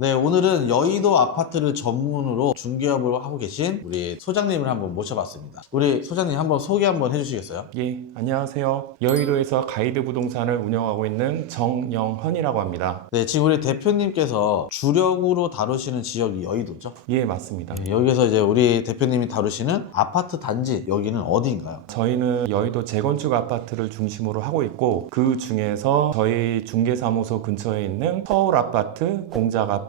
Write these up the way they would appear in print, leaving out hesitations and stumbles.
네, 오늘은 여의도 아파트를 전문으로 중개업을 하고 계신 우리 소장님을 한번 모셔봤습니다. 우리 소장님 한번 소개 한번 해주시겠어요? 예, 안녕하세요. 여의도에서 가이드 부동산을 운영하고 있는 정영헌이라고 합니다. 네, 지금 우리 대표님께서 주력으로 다루시는 지역이 여의도죠? 예, 맞습니다. 네, 여기서 이제 우리 대표님이 다루시는 아파트 단지, 여기는 어디인가요? 저희는 여의도 재건축 아파트를 중심으로 하고 있고 그 중에서 저희 중개사무소 근처에 있는 서울 아파트, 공작 아파트,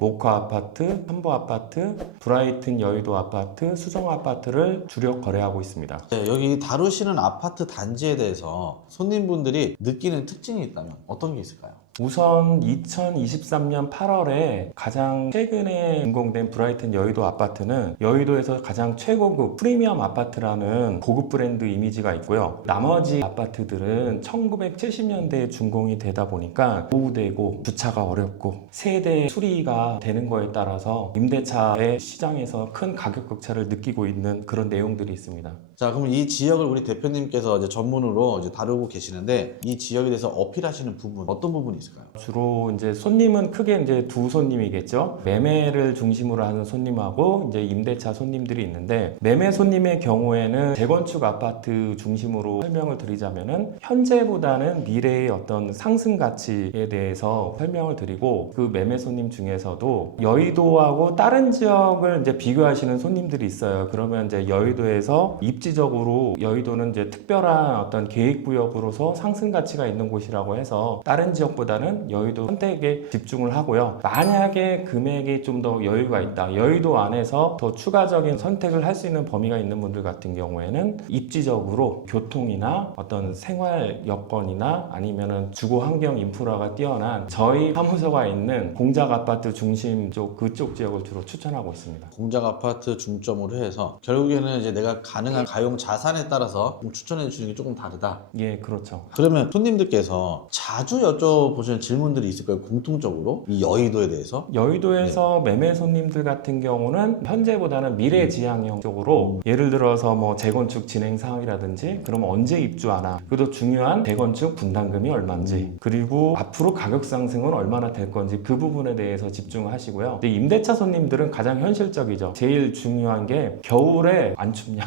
모카 아파트, 한보 아파트, 브라이튼 여의도 아파트, 수정 아파트를 주력 거래하고 있습니다. 네, 여기 다루시는 아파트 단지에 대해서 손님분들이 느끼는 특징이 있다면 어떤 게 있을까요? 우선 2023년 8월에 가장 최근에 준공된 브라이튼 여의도 아파트는 여의도에서 가장 최고급 프리미엄 아파트라는 고급 브랜드 이미지가 있고요. 나머지 아파트들은 1970년대에 준공이 되다 보니까 노후되고 주차가 어렵고 세대 수리가 되는 거에 따라서 임대차의 시장에서 큰 가격 격차를 느끼고 있는 그런 내용들이 있습니다. 자, 그럼 이 지역을 우리 대표님께서 이제 전문으로 이제 다루고 계시는데 이 지역에 대해서 어필하시는 부분 어떤 부분이 있을까요? 주로 이제 손님은 크게 이제 두 손님이겠죠. 매매를 중심으로 하는 손님하고 이제 임대차 손님들이 있는데, 매매 손님의 경우에는 재건축 아파트 중심으로 설명을 드리자면은 현재보다는 미래의 어떤 상승 가치에 대해서 설명을 드리고, 그 매매 손님 중에서도 여의도하고 다른 지역을 이제 비교하시는 손님들이 있어요. 그러면 이제 여의도에서 입지적으로 여의도는 이제 특별한 어떤 계획구역으로서 상승 가치가 있는 곳이라고 해서 다른 지역보다는 여의도 선택에 집중을 하고요. 만약에 금액이 좀 더 여유가 있다, 여의도 안에서 더 추가적인 선택을 할 수 있는 범위가 있는 분들 같은 경우에는 입지적으로 교통이나 어떤 생활 여건이나 아니면은 주거 환경 인프라가 뛰어난 저희 사무소가 있는 공작 아파트 중심 쪽 그쪽 지역을 주로 추천하고 있습니다. 공작 아파트 중점으로 해서 결국에는 이제 내가 가능한 가용 자산에 따라서 좀 추천해 주시는 게 조금 다르다. 예, 그렇죠. 그러면 손님들께서 자주 여쭤보시는 질문들이 있을 거예요. 공통적으로 이 여의도에 대해서. 여의도에서 매매 손님들 같은 경우는 현재보다는 미래지향형 쪽으로, 예를 들어서 뭐 재건축 진행 사항이라든지, 그럼 언제 입주하나, 그것도 중요한 재건축 분담금이 얼마인지, 그리고 앞으로 가격 상승은 얼마나 될 건지, 그 부분에 대해서 집중하시고요. 근데 임대차 손님들은 가장 현실적이죠. 제일 중요한 게 겨울에 안 춥냐.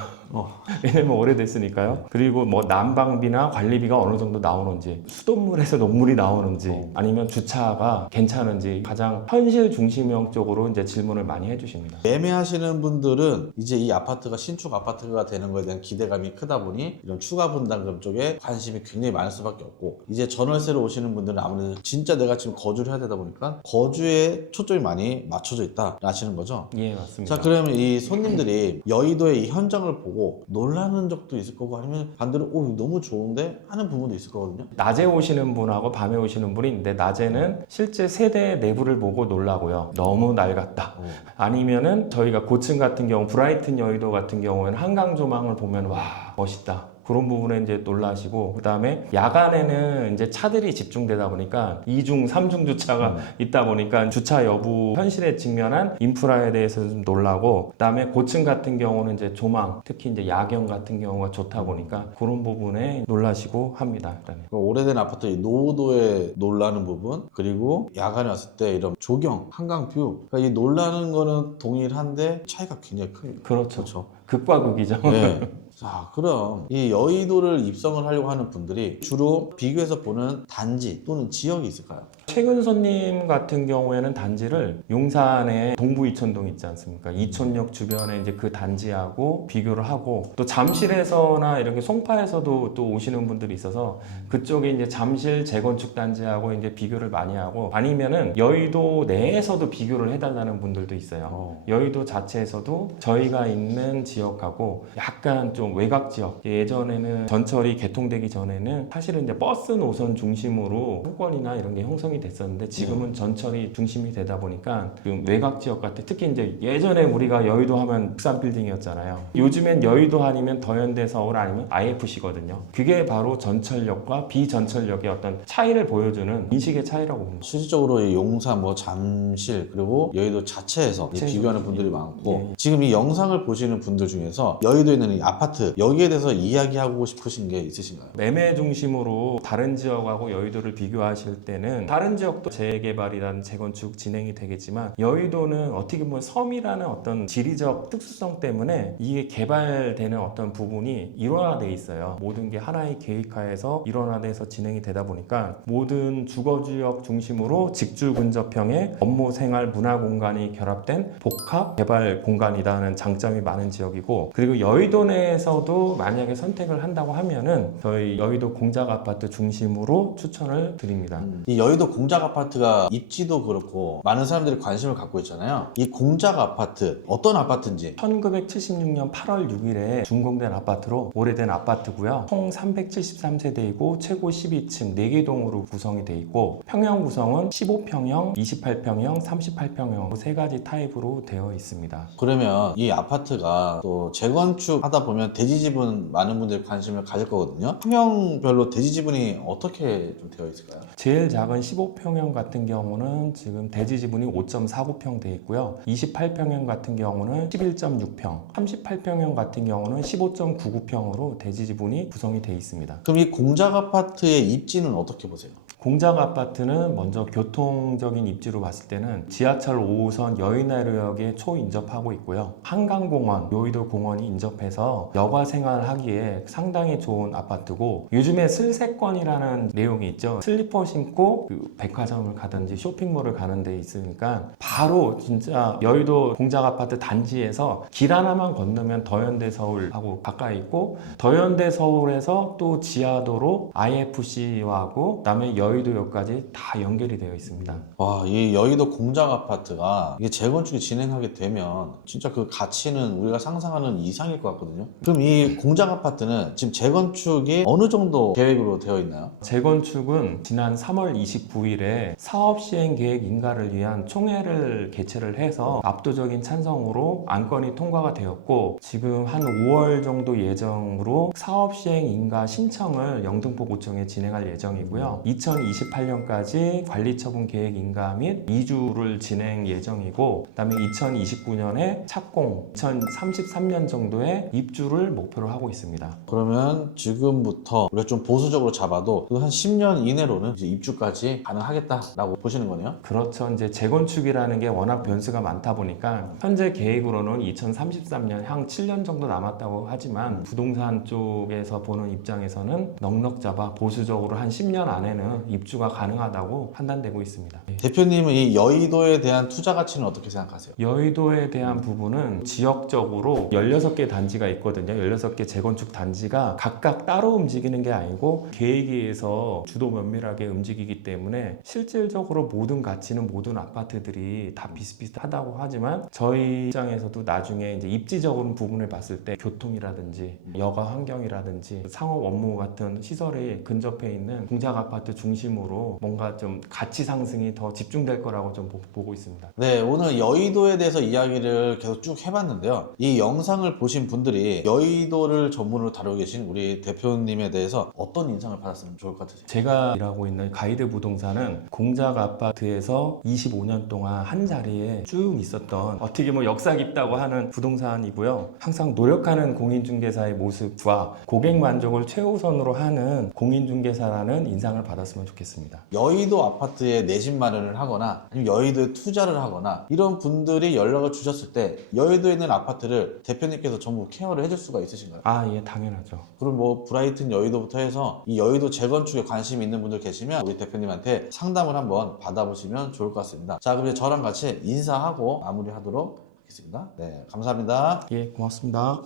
왜냐면 오래됐으니까요. 그리고 뭐 난방비나 관리비가 어느 정도 나오는지, 수돗물에서 녹물이 나오는지, 아니면 주차가 괜찮은지, 가장 현실 중심형 쪽으로 이제 질문을 많이 해주십니다. 매매하시는 분들은 이제 이 아파트가 신축 아파트가 되는 거에 대한 기대감이 크다 보니 이런 추가 분담금 쪽에 관심이 굉장히 많을 수밖에 없고, 이제 전월세로 오시는 분들은 아무래도 진짜 내가 지금 거주를 해야 되다 보니까 거주에 초점이 많이 맞춰져 있다 하시는 거죠. 예, 맞습니다. 자, 그러면 이 손님들이 여의도의 이 현장을 보고 놀라는 적도 있을 거고, 아니면 반대로 오 너무 좋은데 하는 부분도 있을 거거든요. 낮에 오시는 분하고 밤에 오시는 분이 있는데, 낮에는 실제 세대 내부를 보고 놀라고요. 너무 낡았다. 아니면은 저희가 고층 같은 경우, 브라이튼 여의도 같은 경우에는 한강 조망을 보면 와, 멋있다. 그런 부분에 이제 놀라시고, 그 다음에 야간에는 이제 차들이 집중되다 보니까 2중, 3중 주차가 있다 보니까 주차 여부 현실에 직면한 인프라에 대해서 좀 놀라고, 그 다음에 고층 같은 경우는 이제 조망, 특히 이제 야경 같은 경우가 좋다 보니까 그런 부분에 놀라시고 합니다. 일단. 오래된 아파트 의 노후도에 놀라는 부분, 그리고 야간에 왔을 때 이런 조경, 한강 뷰, 그러니까 이 놀라는 거는 동일한데 차이가 굉장히 큽니다. 그렇죠. 극과 극이죠. 네. 자, 그럼 이 여의도를 입성을 하려고 하는 분들이 주로 비교해서 보는 단지 또는 지역이 있을까요? 최근 손님 같은 경우에는 단지를 용산에 동부 이촌동 있지 않습니까? 이촌역 주변에 이제 그 단지하고 비교를 하고, 또 잠실에서나 이렇게 송파에서도 또 오시는 분들이 있어서 그쪽에 이제 잠실 재건축 단지하고 이제 비교를 많이 하고, 아니면은 여의도 내에서도 비교를 해달라는 분들도 있어요. 여의도 자체에서도 저희가 있는 지역하고 약간 좀 외곽 지역, 예전에는 전철이 개통되기 전에는 사실은 이제 버스 노선 중심으로 수도권이나 이런 게 형성이 됐었는데, 지금은 전철이 중심이 되다 보니까 지금 외곽 지역 같아. 특히 이제 예전에 우리가 여의도 하면 63빌딩이었잖아요. 요즘엔 여의도 아니면 더현대 서울 아니면 IFC거든요. 그게 바로 전철역과 비전철역의 어떤 차이를 보여주는 인식의 차이라고 봅니다. 실질적으로 이 용산, 뭐 잠실, 그리고 여의도 자체에서 이제 비교하는 분들이 많고, 지금 이 영상을 보시는 분들 중에서 여의도에 있는 이 아파트 아파트 여기에 대해서 이야기하고 싶으신 게 있으신가요? 매매 중심으로 다른 지역하고 여의도를 비교하실 때는 다른 지역도 재개발이란 재건축 진행이 되겠지만 여의도는 어떻게 보면 섬이라는 어떤 지리적 특수성 때문에 이게 개발되는 어떤 부분이 일원화되어 있어요. 모든 게 하나의 계획하에서 일원화돼서 진행이 되다 보니까 모든 주거지역 중심으로 직주 근접형의 업무 생활 문화 공간이 결합된 복합 개발 공간이라는 장점이 많은 지역이고, 그리고 여의도 내에서도 만약에 선택을 한다고 하면은 저희 여의도 공작 아파트 중심으로 추천을 드립니다. 이 여의도 공작 아파트가 입지도 그렇고 많은 사람들이 관심을 갖고 있잖아요. 이 공작 아파트 어떤 아파트인지. 1976년 8월 6일에 준공된 아파트로 오래된 아파트고요. 총 373세대이고 최고 12층 4개 동으로 구성이 되어 있고 평형 구성은 15평형, 28평형, 38평형 세 가지 타입으로 되어 있습니다. 그러면 이 아파트가 또 재건축 하다 보면 대지 지분 많은 분들이 관심을 가질 거거든요. 평형별로 대지 지분이 어떻게 좀 되어 있을까요? 제일 작은 15평형 같은 경우는 지금 대지 지분이 5.49평 되어 있고요. 28평형 같은 경우는 11.6평, 38평형 같은 경우는 15.99평으로 대지 지분이 구성이 되어 있습니다. 그럼 이 공작 아파트의 입지는 어떻게 보세요? 공작 아파트는 먼저 교통적인 입지로 봤을 때는 지하철 5호선 여의나루역에 초인접하고 있고요. 한강공원, 여의도 공원이 인접해서 여가 생활하기에 상당히 좋은 아파트고, 요즘에 슬세권이라는 내용이 있죠. 슬리퍼 신고 그 백화점을 가든지 쇼핑몰을 가는 데 있으니까 바로 진짜 여의도 공작 아파트 단지에서 길 하나만 건너면 더현대 서울하고 가까이 있고, 더현대 서울에서 또 지하도로 IFC하고 그다음에 여의도역까지 다 연결이 되어 있습니다. 와, 이 여의도 공작 아파트가 이게 재건축이 진행하게 되면 진짜 그 가치는 우리가 상상하는 이상일 것 같거든요. 그럼 이 공작 아파트는 지금 재건축이 어느 정도 계획으로 되어 있나요? 재건축은 지난 3월 29일에 사업시행계획 인가를 위한 총회를 개최를 해서 압도적인 찬성으로 안건이 통과가 되었고, 지금 한 5월 정도 예정으로 사업시행 인가 신청을 영등포구청에 진행할 예정이고요. 2028년까지 관리처분 계획 인가 및 이주를 진행 예정이고, 그다음에 2029년에 착공, 2033년 정도에 입주를 목표로 하고 있습니다. 그러면 지금부터 우리가 좀 보수적으로 잡아도 한 10년 이내로는 이제 입주까지 가능하겠다라고 보시는 거네요. 그렇죠. 이제 재건축이라는 게 워낙 변수가 많다 보니까 현재 계획으로는 2033년 향 7년 정도 남았다고 하지만 부동산 쪽에서 보는 입장에서는 넉넉 잡아 보수적으로 한 10년 안에는 입주가 가능하다고 판단되고 있습니다. 대표님은 이 여의도에 대한 투자 가치는 어떻게 생각하세요? 여의도에 대한 부분은 지역적으로 16개 단지가 있거든요. 16개 재건축 단지가 각각 따로 움직이는 게 아니고 계획에 의해서 주도 면밀하게 움직이기 때문에 실질적으로 모든 가치는 모든 아파트들이 다 비슷비슷하다고 하지만 저희 입장에서도 나중에 이제 입지적인 부분을 봤을 때 교통이라든지 여가 환경이라든지 상업 업무 같은 시설이 근접해 있는 공작 아파트 중심으로 뭔가 좀 가치 상승이 더 집중될 거라고 좀 보고 있습니다. 네, 오늘 여의도에 대해서 이야기를 계속 쭉 해봤는데요. 이 영상을 보신 분들이 여의도를 전문으로 다루고 계신 우리 대표님에 대해서 어떤 인상을 받았으면 좋을 것 같으세요? 제가 일하고 있는 가이드 부동산은 공작 아파트에서 25년 동안 한 자리에 쭉 있었던 어떻게 뭐 역사 깊다고 하는 부동산이고요. 항상 노력하는 공인중개사의 모습과 고객 만족을 최우선으로 하는 공인중개사라는 인상을 받았으면 좋겠습니다. 여의도 아파트에 내집 마련을 하거나 아니면 여의도에 투자를 하거나 이런 분들이 연락을 주셨을 때 여의도에 있는 아파트를 대표님께서 전부 케어를 해줄 수가 있으신가요? 아, 예, 당연하죠. 그럼 뭐 브라이튼 여의도부터 해서 이 여의도 재건축에 관심이 있는 분들 계시면 우리 대표님한테 상담을 한번 받아보시면 좋을 것 같습니다. 자, 그럼 이제 저랑 같이 인사하고 마무리하도록 하겠습니다. 네, 감사합니다. 예, 고맙습니다.